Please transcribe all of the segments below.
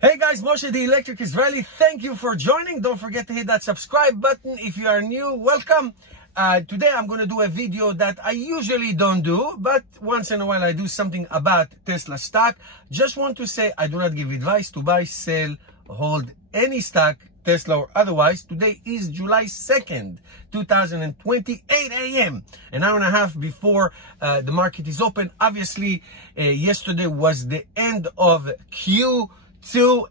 Hey guys, Moshe the Electric Israeli. Thank you for joining. Don't forget to hit that subscribe button. If you are new, welcome. Today I'm going to do a video that I usually don't do, but once in a while I do something about Tesla stock. Just want to say I do not give advice to buy, sell, hold any stock, Tesla or otherwise. Today is July 2nd, 2020, 8 a.m. an hour and a half before the market is open. Obviously, yesterday was the end of Q2,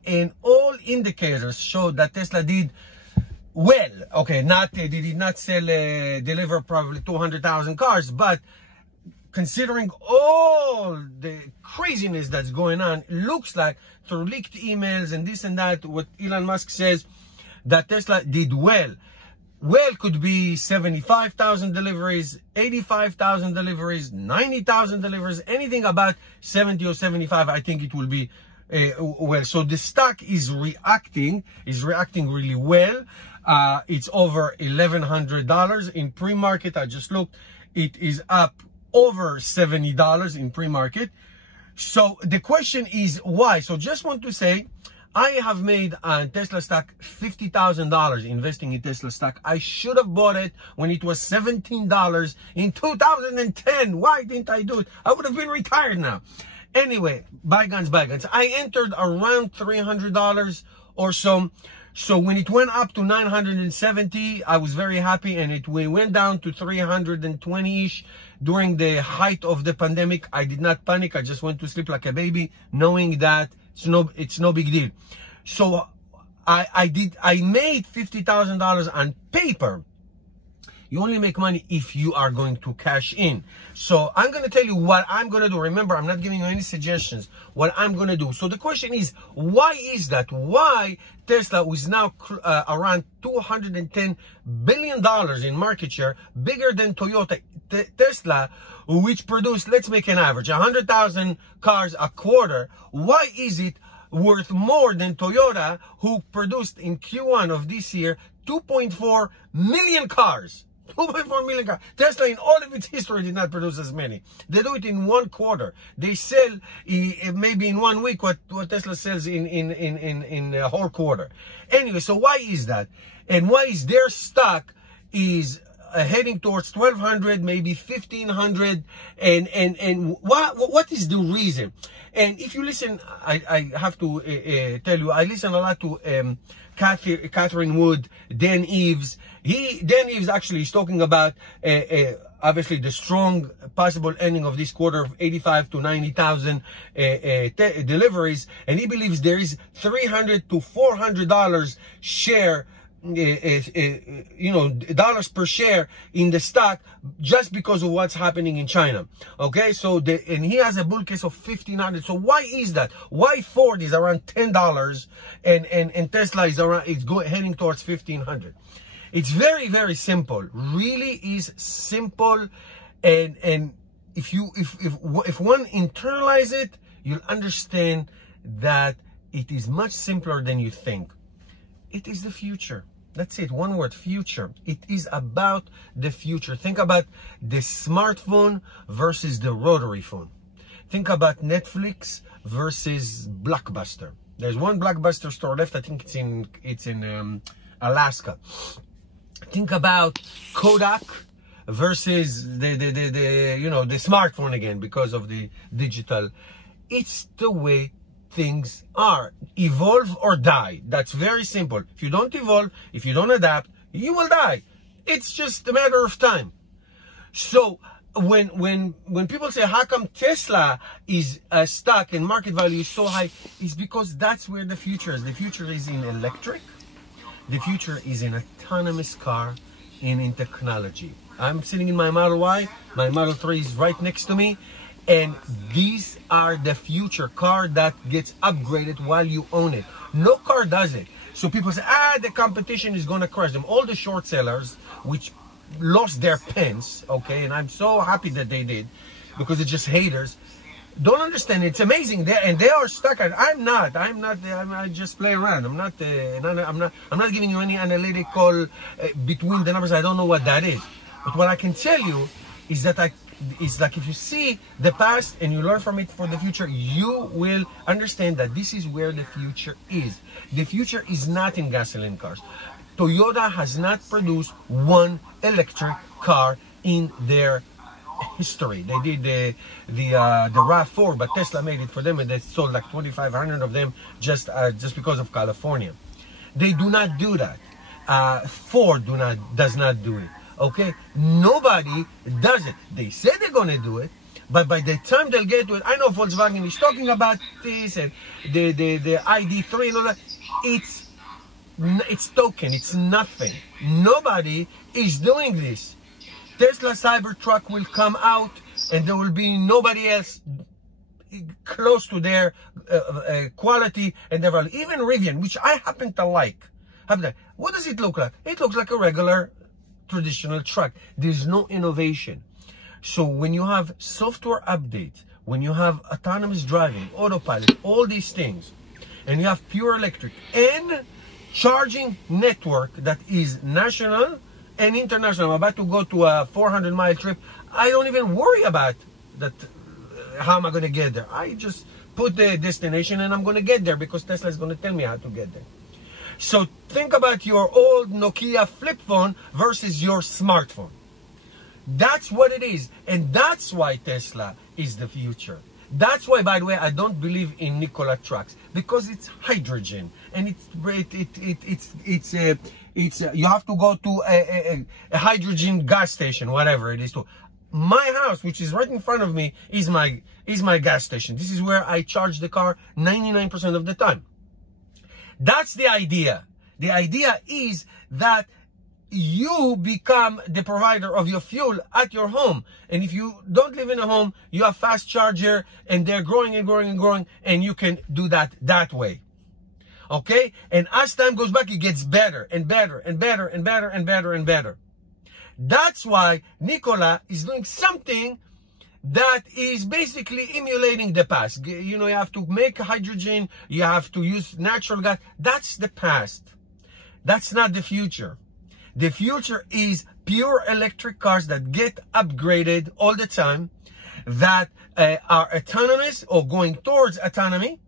and all indicators showed that Tesla did well. Okay, they did not deliver probably 200,000 cars, but considering all the craziness that's going on, looks like through leaked emails and this and that, what Elon Musk says, that Tesla did well. Well could be 75,000 deliveries, 85,000 deliveries, 90,000 deliveries, anything about 70 or 75, I think it will be well. So the stock is reacting really well. It's over $1,100 in pre-market. I just looked. It is up over $70 in pre-market. So the question is why? So just want to say, I have made on Tesla stock $50,000 investing in Tesla stock. I should have bought it when it was $17 in 2010. Why didn't I do it? I would have been retired now. Anyway, bygones, bygones. I entered around $300 or so. So when it went up to 970, I was very happy, and we went down to 320-ish during the height of the pandemic. I did not panic. I just went to sleep like a baby, knowing that it's no big deal. So I made $50,000 on paper. You only make money if you are going to cash in. So I'm going to tell you what I'm going to do. Remember, I'm not giving you any suggestions. What I'm going to do. So the question is, why is that? Why Tesla is now around $210 billion in market share, bigger than Toyota? Tesla, which produced, let's make an average, 100,000 cars a quarter. Why is it worth more than Toyota, who produced in Q1 of this year 2.4 million cars? 2.4 million cars. Tesla, in all of its history, did not produce as many. They do it in one quarter. They sell maybe in 1 week what Tesla sells in a whole quarter. Anyway, so why is that? And why is their stock is heading towards 1,200, maybe 1,500? And what is the reason? And if you listen, I have to tell you, I listen a lot to Catherine Wood, Dan Eves. Dan Eves actually is talking about obviously the strong possible ending of this quarter of 85 to 90,000 deliveries, and he believes there is $300 to $400 share, dollars per share in the stock, just because of what's happening in China. Okay, so and he has a bull case of 1,500. So why is that? Why Ford is around $10 and Tesla is heading towards 1,500? It's very, very simple. Really is simple, and if one internalize it, you'll understand that it is much simpler than you think. It is the future. That's it. One word, future. It is about the future. Think about the smartphone versus the rotary phone. Think about Netflix versus Blockbuster. There's one Blockbuster store left. I think it's in Alaska. Think about Kodak versus the smartphone again, because of the digital. It's the way things are. Evolve or die. That's very simple. If you don't evolve, if you don't adapt, you will die. It's just a matter of time. So when people say, how come Tesla is stuck and market value is so high, is because that's where the future is. The future is in electric. The future is in autonomous car and in technology. I'm sitting in my Model Y. My Model 3 is right next to me. And these are the future car that gets upgraded while you own it. No car does it. So people say, the competition is going to crush them. All the short sellers, which lost their pens, okay, and I'm so happy that they did, because it's just haters, don't understand. It's amazing. They are stuck. I just play around. I'm not giving you any analytical between the numbers. I don't know what that is. But what I can tell you is that it's like if you see the past and you learn from it for the future, you will understand that this is where the future is. The future is not in gasoline cars. Toyota has not produced one electric car in their history. They did the RAV4, but Tesla made it for them, and they sold like 2,500 of them just because of California. They do not do that. Ford does not do it. Okay, nobody does it. They say they're gonna do it, but by the time they'll get to it, I know Volkswagen is talking about this and the ID3 and all that. It's token. It's nothing. Nobody is doing this. Tesla Cybertruck will come out, and there will be nobody else close to their quality and their value. Even Rivian, which I happen to like. What does it look like? It looks like a regular traditional truck. There's no innovation. So when you have software updates, when you have autonomous driving, autopilot, all these things, and you have pure electric and charging network that is national and international. I'm about to go to a 400-mile trip. I don't even worry about that. How am I going to get there? I just put the destination and I'm going to get there because Tesla is going to tell me how to get there. So think about your old Nokia flip phone versus your smartphone. That's what it is. And that's why Tesla is the future. That's why, by the way, I don't believe in Nikola trucks, because it's hydrogen and you have to go to a hydrogen gas station, whatever it is. My house, which is right in front of me, is my gas station. This is where I charge the car 99% of the time. That's the idea. The idea is that you become the provider of your fuel at your home. And if you don't live in a home, you have fast charger and they're growing and growing and growing, and you can do that way. Okay? And as time goes back, it gets better and better and better and better and better and better. That's why Nikola is doing something that is basically emulating the past. You know, you have to make hydrogen, you have to use natural gas. That's the past. That's not the future. The future is pure electric cars that get upgraded all the time, that are autonomous or going towards autonomy,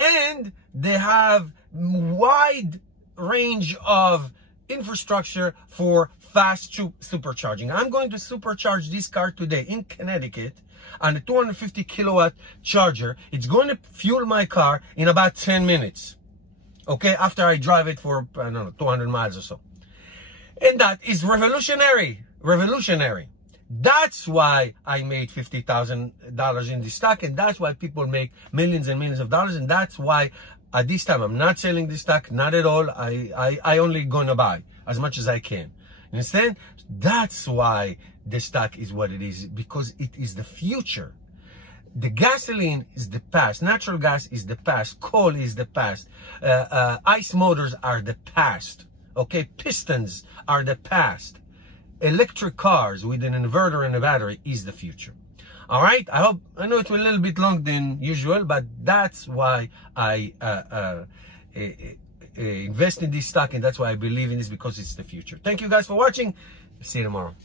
and they have wide range of infrastructure for fast supercharging. I'm going to supercharge this car today in Connecticut on a 250 kilowatt charger. It's going to fuel my car in about 10 minutes. Okay, after I drive it for, I don't know, 200 miles or so. And that is revolutionary. Revolutionary. That's why I made $50,000 in this stock, and that's why people make millions and millions of dollars. And that's why at this time I'm not selling this stock, not at all. I only gonna buy as much as I can. You understand? That's why the stock is what it is, because it is the future. The gasoline is the past. Natural gas is the past. Coal is the past. ICE motors are the past. Okay, pistons are the past. Electric cars with an inverter and a battery is the future. All right, I know it's a little bit long than usual, but that's why I invest in this stock, and that's why I believe in this, because it's the future. Thank you guys for watching. See you tomorrow.